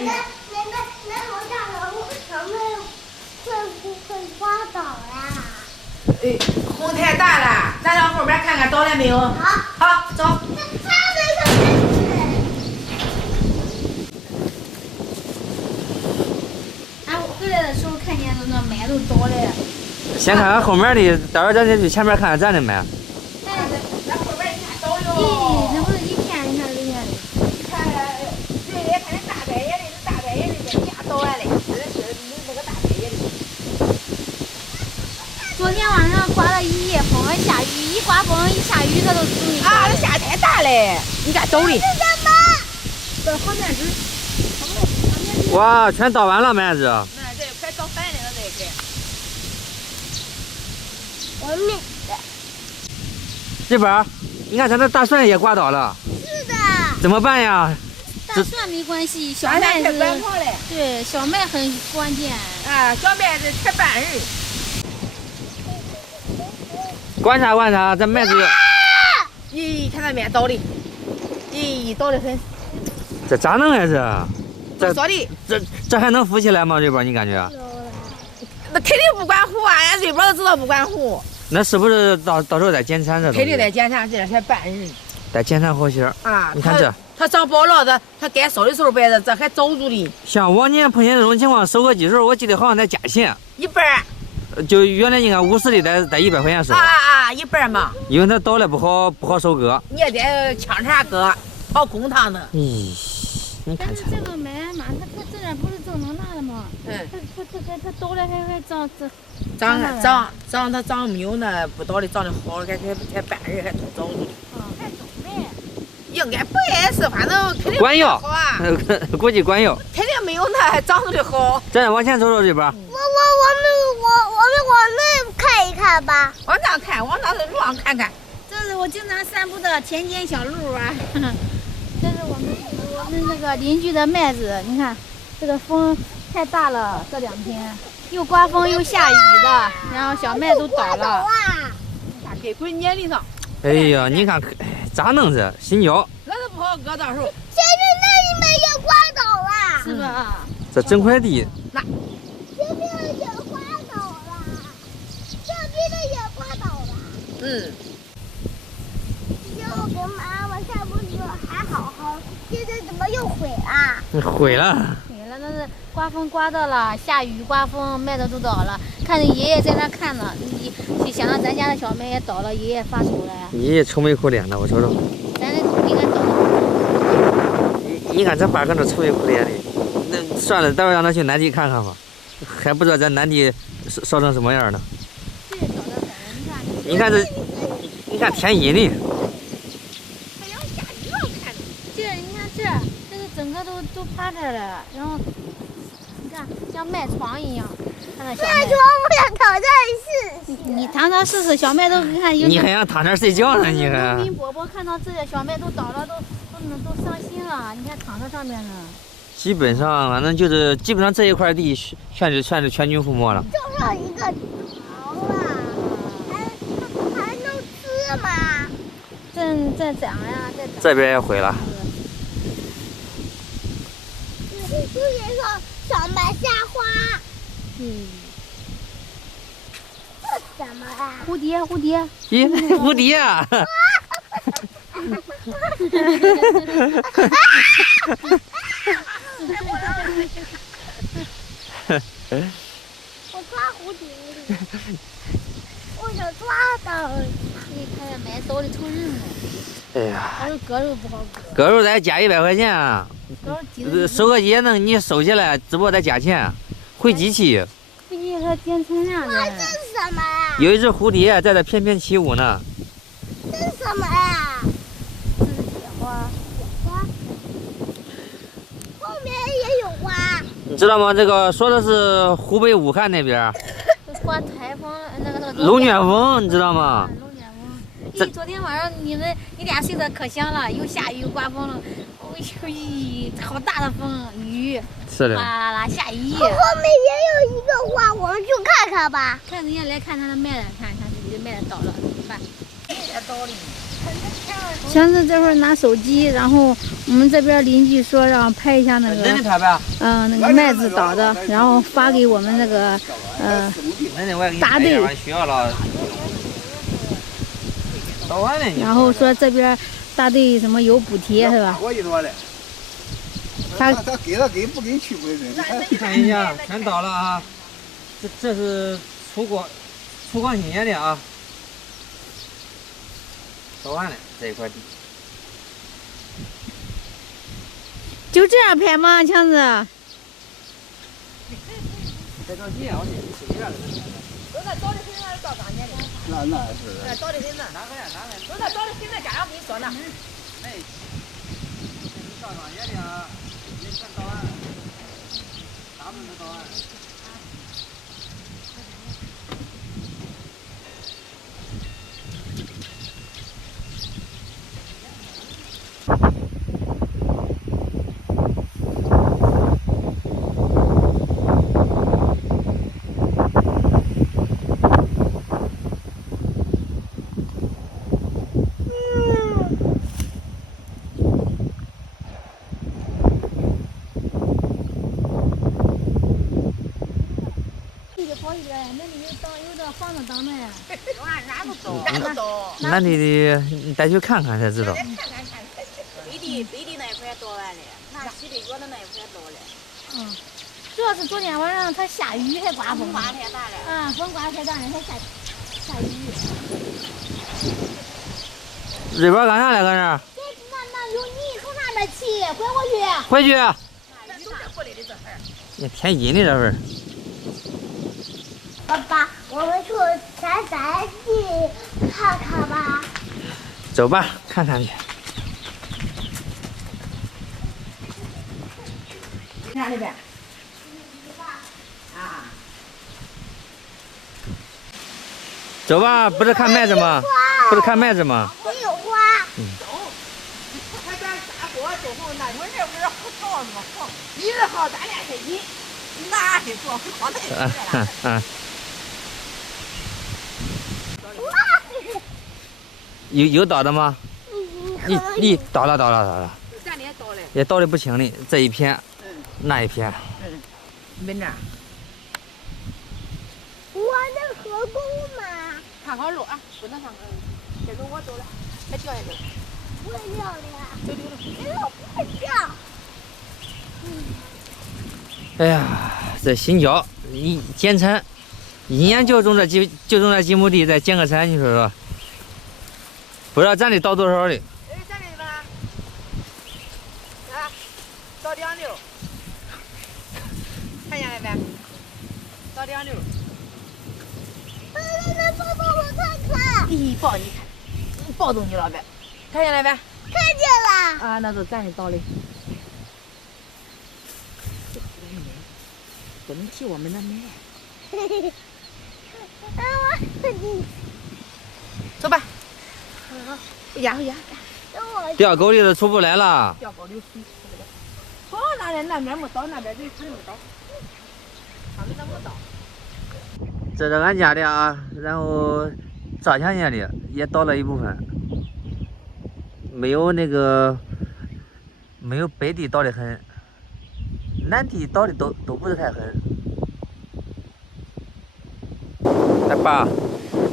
楼上的小妹会刮倒呀？哎，风太大了，咱到后边看看倒了没有。好，走。他没有开始。俺回来的时候看见那麦都倒了。先看看后面的，待会儿咱再去前面看看咱的麦。咱后边一看倒哟。咦，那不是一片一片人家的。看，对，看那大白叶的，那大白叶的这家倒完了，这是那个大白叶的。昨天晚上刮了一夜风，下雨一刮风一下雨，它都容易。啊，这下太大嘞！你咋倒的？是什么？这好面子。哇，全倒完了麦子。那这快倒翻了，这个。我们这边，你看咱这大蒜也刮倒了，是的。怎么办呀？大蒜没关系，小咱麦俩快关是。上了。对，小麦很关键。啊，小麦子才半人。观察观察，这麦子，咦，看那麦倒的，咦，倒的很。这咋弄呀？这说的，这还能浮起来吗？这边你感觉？那肯定不管糊啊，俺这边都知道不管糊。那是不是到时候得检查这东西？肯定得检查，这才半人。得检查好些儿。啊，你看这，它长包了，它该烧的时候呗，这还早住的。像往年碰见这种情况，收割机时候，我记得好像得加钱，一半儿。就原来应该50的得100块钱收。一半儿嘛。因为它倒了不好收割。你也得枪叉割，跑公堂的。咦，你看这。但是这个麦嘛，它这点不是正能拿的吗？它倒了还长它长没有那不倒的长得好，才半人还早住的。还懂呗。应该不也是，反正肯定管用好啊，估计管用。肯定没有那长得的好。咱往前走走这边。我们看一看吧。往那看，往那路上看看。这是我经常散步的田间小路啊。这是我们那个邻居的麦子，你看，这个风太大了，这2天又刮风又下雨的，然后小麦都倒了。咋给滚年龄上？哎呀，你看，咋弄这新椒？那都不好割，到时候。现在那里面也刮倒了，是吧？这整块地。这边也刮倒了，这边的也刮倒了。嗯。以前我跟妈妈散步的时候还好好，现在怎么又毁了？毁了。毁了，那是刮风刮到了，下雨刮风，麦子都倒了。看着爷爷在那看呢，你想到咱家的小麦也倒了，爷爷发愁了呀。爷爷愁眉苦脸的，我瞅瞅。咱这应该倒了。你看这爸搁那愁眉苦脸的，那算了，待会儿让他去南地看看吧，还不知道咱南地烧成什么样呢。这倒得很，你看这，你看天阴的。还要下雨了，看着。你看这个整个都趴这儿了，然后你看像麦床一样，看那小麦。麦床我想挑战试试。你躺着试试，小麦都你看有。你还想躺那儿睡觉呢？你还。农民伯伯看到这些小麦都倒了，都伤心了。你看躺在上面呢。基本上，反正就是基本上这一块地全是全军覆没了。就剩一个桃了，还能吃吗？再长呀，再长。这边也毁了。树叶上小麦夏花。这什么啊？蝴蝶。咦，蝴蝶啊！我抓蝴蝶了，我想抓到。你看这麦倒的愁人呢。哎呀，割肉不好割。割肉得加100块钱啊！收割机也能你收起来，只不过得加钱，回机器。回机和点存量的。这是什么啊？有一只蝴蝶在这翩翩起舞呢。这是什么啊？这是野花。后面也有花。你知道吗？这个说的是湖北武汉那边。刮台风那个。龙卷风，你知道吗？龙卷风。咦，昨天晚上你俩睡得可香了，又下雨又刮风了。哎呦，好大的风雨。是的。哗啦啦下雨。后面也有一个花，我们去看看吧。看人家来看他的麦子，看自己的麦子倒了怎么办？也倒的。看强子这会儿拿手机，然后我们这边邻居说让拍一下那个，那个麦子倒的，然后发给我们那个大队。然后说这边大队什么有补贴是吧？他给了给，不给取回人。看一下，全倒了啊！这是出光新鲜的啊，倒完了这一块地。就这样拍吗，强子？别着急，我这手机上。都在早的很，那是到当年的。那是。那早的很呢。都在早的很，那家长跟你说呢。哎，上当年的啊，也全倒完了，大部分都倒完了。放着当的呀，哪都倒，那你带去看看才知道。看，北地那一块倒完了，那西北角的那一块倒了。主要是昨天晚上它下雨还刮风，刮太大了。风刮太大了，还下雨。瑞宝干啥来？搁这儿？那有泥从那边起，滚过去。回去。都是过来的这会儿。也天阴的这会儿。爸爸，我们去山山地看看吧。走吧，看看去。看那边。啊。走吧，不是看麦子吗？不是看麦子吗？没有花。他家大锅最后那我这不是胡桃子吗？1号咱俩是一，拿去做好的。有倒的吗？你倒了，咱也倒了，也倒的不轻的，这一片，那一片。没那。我能喝够吗？看好路啊，不能上坑。这个我走了，还掉下去了。不掉了。走丢了。哎呦，不掉。哎呀，这新疆你减产，一年就种这几亩地，再减个产，你说说，不知道咱得倒多少的。哎，咱这吧，啊，倒2溜，看见了没？倒2溜。来抱抱我看看。咦，抱你看，抱动你了呗？看见了没？看见了。啊，那就咱的倒的。不能提我们的面。走吧。回家。掉沟里头出不来了。掉沟里水。好，那边没倒，那边人没倒。他们那没倒。这是俺家的啊，然后赵强家的也倒了一部分，没有北地倒的很，南地倒的都不是太狠。哎爸，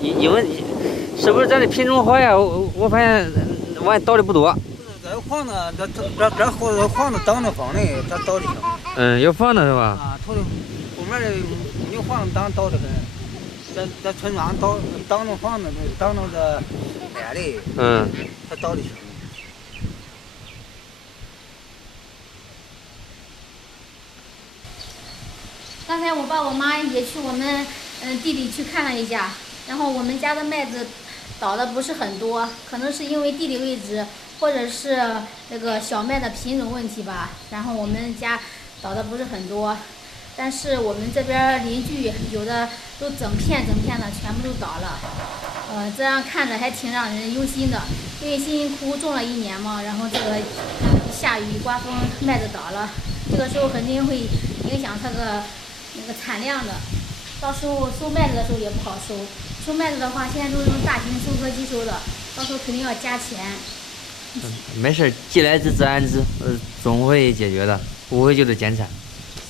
因为是不是咱的品种好呀？我发现我倒的不多。这黄的，这黄的当着风的，它倒的行。有房子是吧？啊，后面的有黄的倒的很。这村庄当着房子，当着这脸的，它倒的行。刚才我爸我妈也去我们地里去看了一下，然后我们家的麦子倒的不是很多，可能是因为地理位置，或者是那个小麦的品种问题吧。然后我们家倒的不是很多，但是我们这边邻居有的都整片的全部都倒了，这样看着还挺让人忧心的，因为辛辛苦苦种了1年嘛，然后这个下雨刮风麦子倒了，这个时候肯定会影响它的那个产量的，到时候收麦子的时候也不好收。收麦子的话，现在都是用大型收割机收的，到时候肯定要加钱。没事儿，既来之则安之，总会解决的，无非就是减产。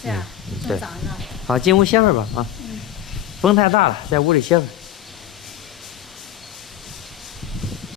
是啊，对正早呢。好，进屋歇会儿吧啊。风太大了，在屋里歇会儿。